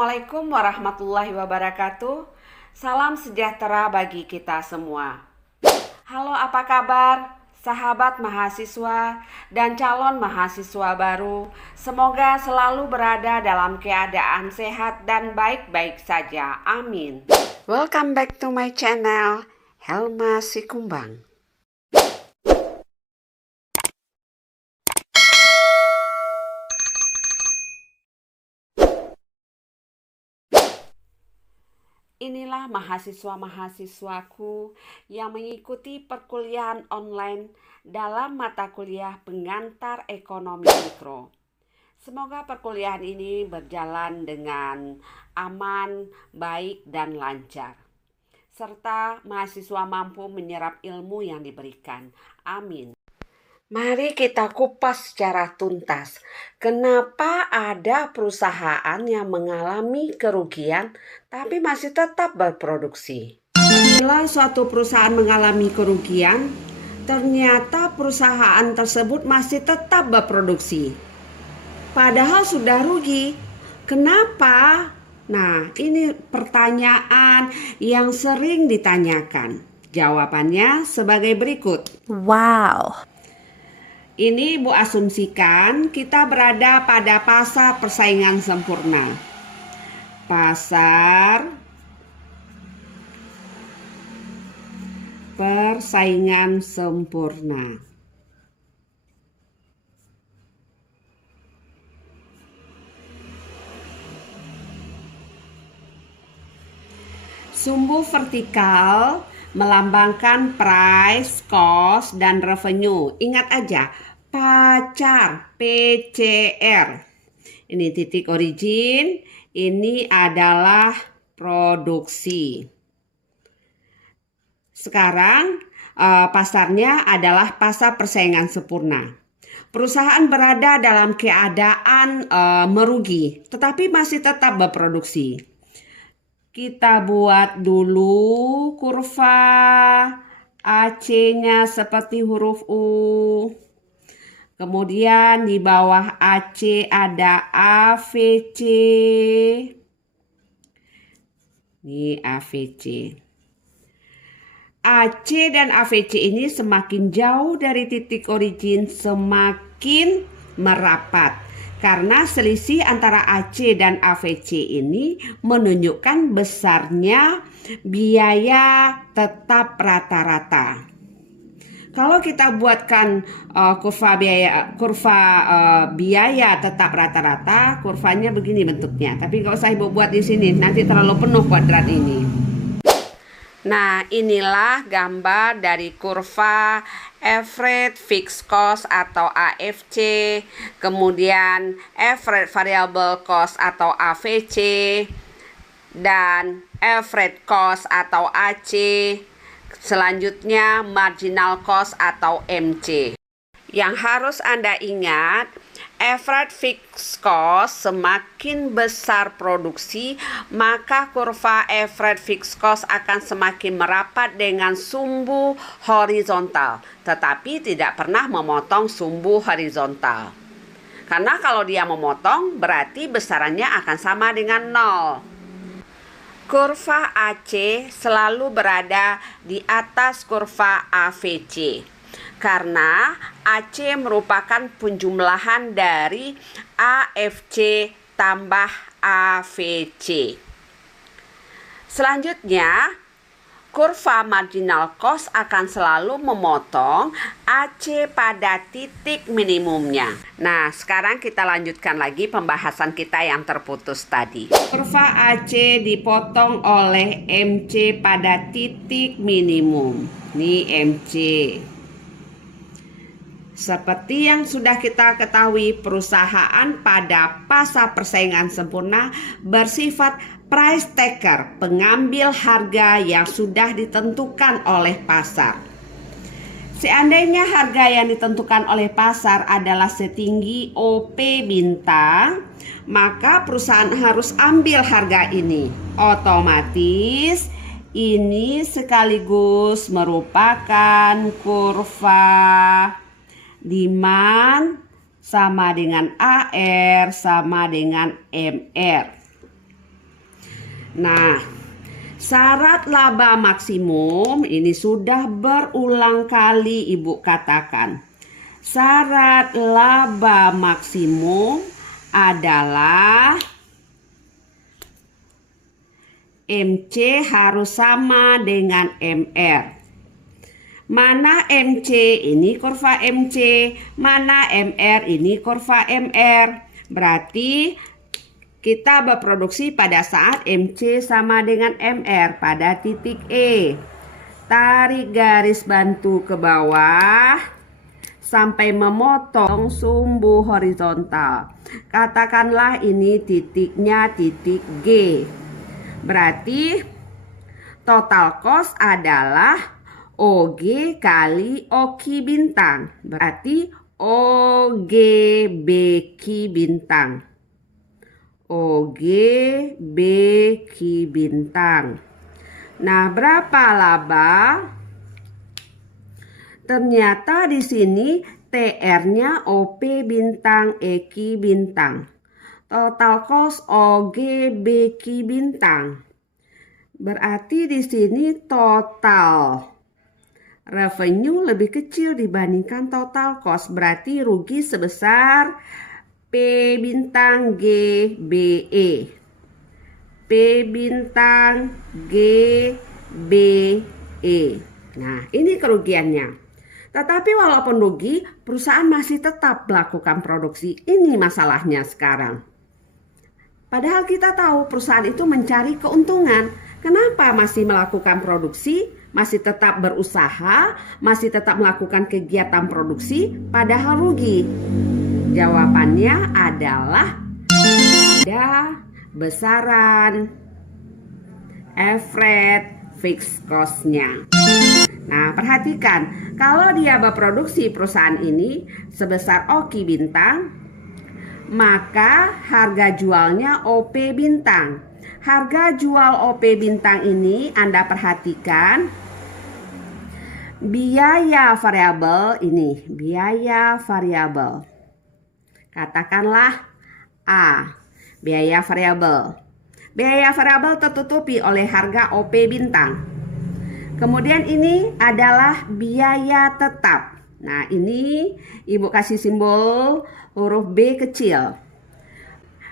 Assalamualaikum warahmatullahi wabarakatuh. Salam sejahtera bagi kita semua. Halo, apa kabar? Sahabat mahasiswa dan calon mahasiswa baru, semoga selalu berada dalam keadaan sehat dan baik-baik saja. Amin. Welcome back to my channel, Helma Sikumbang. Inilah mahasiswa-mahasiswaku yang mengikuti perkuliahan online dalam mata kuliah pengantar ekonomi mikro. Semoga perkuliahan ini berjalan dengan aman, baik, dan lancar, serta mahasiswa mampu menyerap ilmu yang diberikan. Amin. Mari kita kupas secara tuntas. Kenapa ada perusahaan yang mengalami kerugian tapi masih tetap berproduksi? Bila suatu perusahaan mengalami kerugian, ternyata perusahaan tersebut masih tetap berproduksi. Padahal sudah rugi. Kenapa? Nah, ini pertanyaan yang sering ditanyakan. Jawabannya sebagai berikut. Wow. Ini Ibu asumsikan kita berada pada pasar persaingan sempurna. Pasar persaingan sempurna. Sumbu vertikal melambangkan price, cost, dan revenue. Ingat aja, pacar, PCR. Ini titik origin, ini adalah produksi. Sekarang pasarnya adalah pasar persaingan sempurna. Perusahaan berada dalam keadaan merugi, tetapi masih tetap berproduksi. Kita buat dulu kurva AC-nya seperti huruf U. Kemudian di bawah AC ada AVC. Ini AVC. AC dan AVC ini semakin jauh dari titik origin semakin merapat. Karena selisih antara AC dan AVC ini menunjukkan besarnya biaya tetap rata-rata. Kalau kita buatkan kurva biaya tetap rata-rata, kurvanya begini bentuknya. Tapi nggak usah Ibu buat di sini, nanti terlalu penuh kuadrat ini. Nah, inilah gambar dari kurva average fixed cost atau AFC, kemudian average variable cost atau AVC, dan average cost atau AC. Selanjutnya marginal cost atau MC. Yang harus Anda ingat, average fixed cost semakin besar produksi, maka kurva average fixed cost akan semakin merapat dengan sumbu horizontal, tetapi tidak pernah memotong sumbu horizontal. Karena kalau dia memotong, berarti besarannya akan sama dengan 0. Kurva AC selalu berada di atas kurva AVC. Karena AC merupakan penjumlahan dari AFC tambah AVC. Selanjutnya, kurva marginal cost akan selalu memotong AC pada titik minimumnya. Nah, sekarang kita lanjutkan lagi pembahasan kita yang terputus tadi. Kurva AC dipotong oleh MC pada titik minimum. Ini MC. Seperti yang sudah kita ketahui, perusahaan pada pasar persaingan sempurna bersifat price taker, pengambil harga yang sudah ditentukan oleh pasar. Seandainya harga yang ditentukan oleh pasar adalah setinggi OP bintang, maka perusahaan harus ambil harga ini. Otomatis ini sekaligus merupakan kurva demand sama dengan AR sama dengan MR. Nah, syarat laba maksimum ini sudah berulang kali Ibu katakan. Syarat laba maksimum adalah MC harus sama dengan MR. Mana MC ini kurva MC, mana MR ini kurva MR. Berarti kita berproduksi pada saat MC sama dengan MR pada titik E. Tarik garis bantu ke bawah sampai memotong sumbu horizontal. Katakanlah ini titiknya titik G. Berarti total cost adalah OG kali OQ bintang. Berarti OG BQ bintang. OG BQ bintang. Nah, berapa laba? Ternyata di sini TR-nya OP bintang EQ bintang. Total cost OG BQ bintang. Berarti di sini total revenue lebih kecil dibandingkan total cost. Berarti rugi sebesar P bintang G BE. P bintang G BE. Nah, ini kerugiannya. Tetapi walaupun rugi, perusahaan masih tetap melakukan produksi. Ini masalahnya sekarang. Padahal kita tahu perusahaan itu mencari keuntungan. Kenapa masih melakukan produksi, masih tetap berusaha, masih tetap melakukan kegiatan produksi, padahal rugi? Jawabannya adalah ada besaran average fixed cost-nya. Nah, perhatikan, kalau dia berproduksi perusahaan ini sebesar OQ bintang, maka harga jualnya OP bintang. Harga jual OP bintang ini Anda perhatikan, biaya variabel ini, biaya variabel. Katakanlah A, biaya variabel. Biaya variabel tertutupi oleh harga OP bintang. Kemudian ini adalah biaya tetap. Nah, ini Ibu kasih simbol huruf B kecil.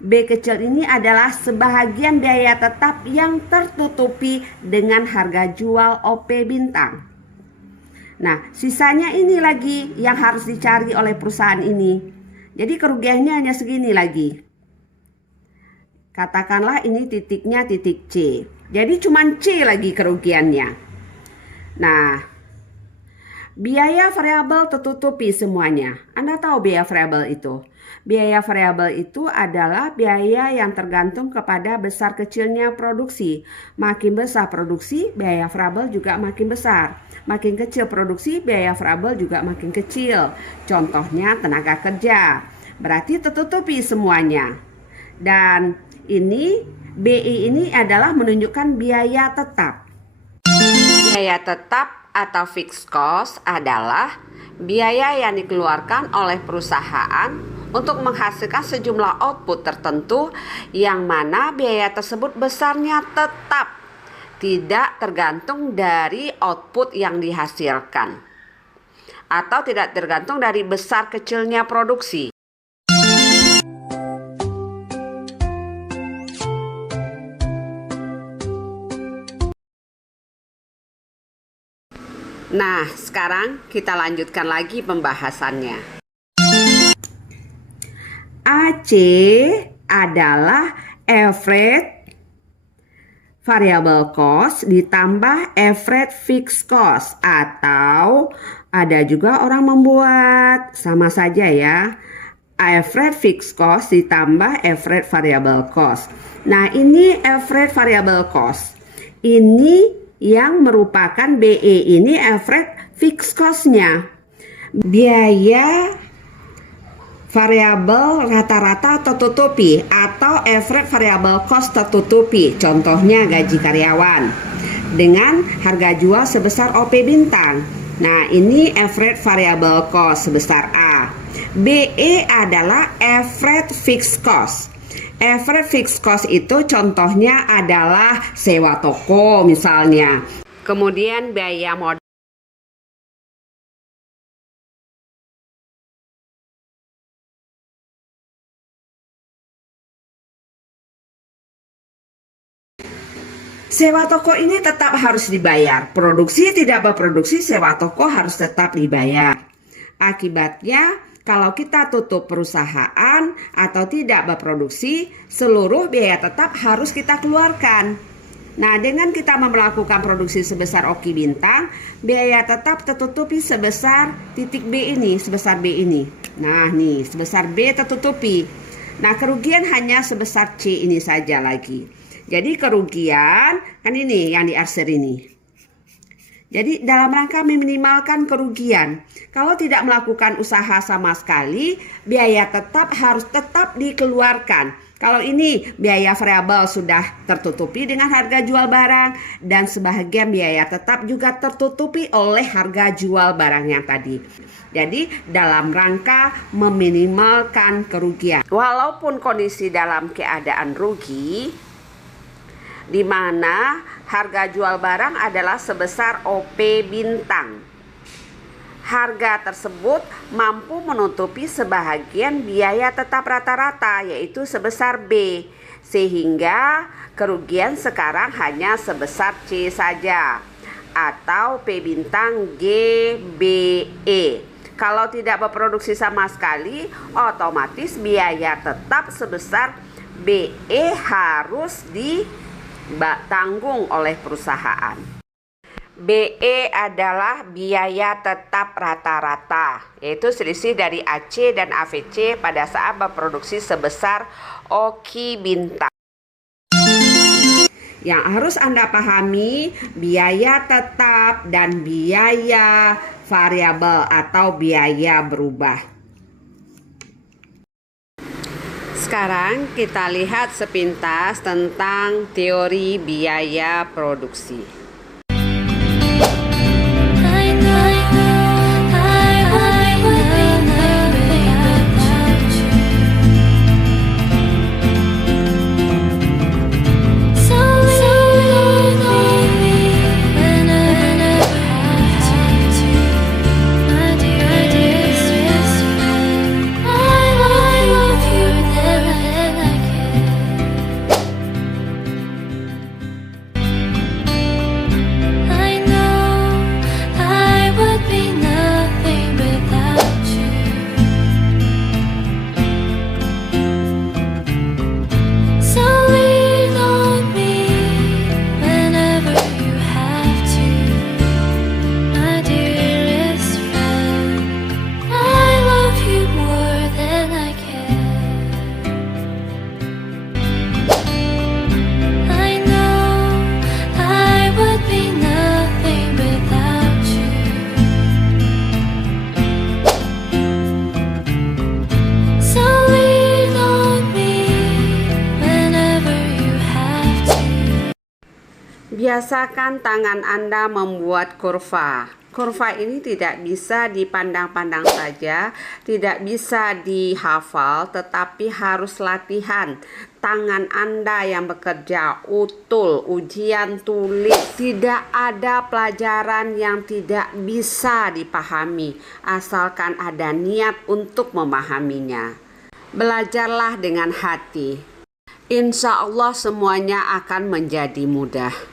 B kecil ini adalah sebahagian biaya tetap yang tertutupi dengan harga jual OP bintang. Nah, sisanya ini lagi yang harus dicari oleh perusahaan ini. Jadi kerugiannya hanya segini lagi. Katakanlah ini titiknya titik C. Jadi cuma C lagi kerugiannya. Nah, biaya variabel tertutupi semuanya. Anda tahu biaya variabel itu? Biaya variabel itu adalah biaya yang tergantung kepada besar kecilnya produksi. Makin besar produksi, biaya variabel juga makin besar. Makin kecil produksi, biaya variabel juga makin kecil. Contohnya tenaga kerja. Berarti tertutupi semuanya. Dan ini BI ini adalah menunjukkan biaya tetap. Biaya tetap atau fixed cost adalah biaya yang dikeluarkan oleh perusahaan untuk menghasilkan sejumlah output tertentu yang mana biaya tersebut besarnya tetap, tidak tergantung dari output yang dihasilkan atau tidak tergantung dari besar kecilnya produksi. Nah, sekarang kita lanjutkan lagi pembahasannya. AC adalah average variable cost ditambah average fixed cost, atau ada juga orang membuat sama saja ya, average fixed cost ditambah average variable cost. Nah, ini average variable cost. Ini yang merupakan BE ini average fixed cost-nya. Biaya variabel rata-rata tertutupi atau average variable cost tertutupi. Contohnya gaji karyawan dengan harga jual sebesar OP bintang. Nah, ini average variable cost sebesar A. BE adalah average fixed cost. Average fixed cost itu contohnya adalah sewa toko misalnya. Kemudian biaya modal. Sewa toko ini tetap harus dibayar. Produksi tidak berproduksi, sewa toko harus tetap dibayar. Akibatnya, kalau kita tutup perusahaan atau tidak berproduksi, seluruh biaya tetap harus kita keluarkan. Nah, dengan kita melakukan produksi sebesar Oki Bintang, biaya tetap tertutupi sebesar titik B ini, sebesar B ini. Nah, nih, sebesar B tertutupi. Nah, kerugian hanya sebesar C ini saja lagi. Jadi kerugian, kan ini yang diarsir ini. Jadi dalam rangka meminimalkan kerugian, kalau tidak melakukan usaha sama sekali, biaya tetap harus tetap dikeluarkan. Kalau ini biaya variabel sudah tertutupi dengan harga jual barang, dan sebahagian biaya tetap juga tertutupi oleh harga jual barang yang tadi. Jadi dalam rangka meminimalkan kerugian. Walaupun kondisi dalam keadaan rugi, di mana harga jual barang adalah sebesar OP Bintang. Harga tersebut mampu menutupi sebahagian biaya tetap rata-rata, yaitu sebesar B, sehingga kerugian sekarang hanya sebesar C saja, atau P Bintang GBE. Kalau tidak berproduksi sama sekali, otomatis biaya tetap sebesar BE harus ditanggung oleh perusahaan. BE adalah biaya tetap rata-rata, yaitu selisih dari AC dan AVC pada saat berproduksi sebesar Oki Bintang. Yang harus Anda pahami, biaya tetap dan biaya variabel atau biaya berubah. Sekarang kita lihat sepintas tentang teori biaya produksi. Biasakan tangan Anda membuat kurva. Kurva ini tidak bisa dipandang-pandang saja, tidak bisa dihafal, tetapi harus latihan. Tangan Anda yang bekerja utul, ujian tulis. Tidak ada pelajaran yang tidak bisa dipahami, asalkan ada niat untuk memahaminya. Belajarlah dengan hati. Insya Allah semuanya akan menjadi mudah.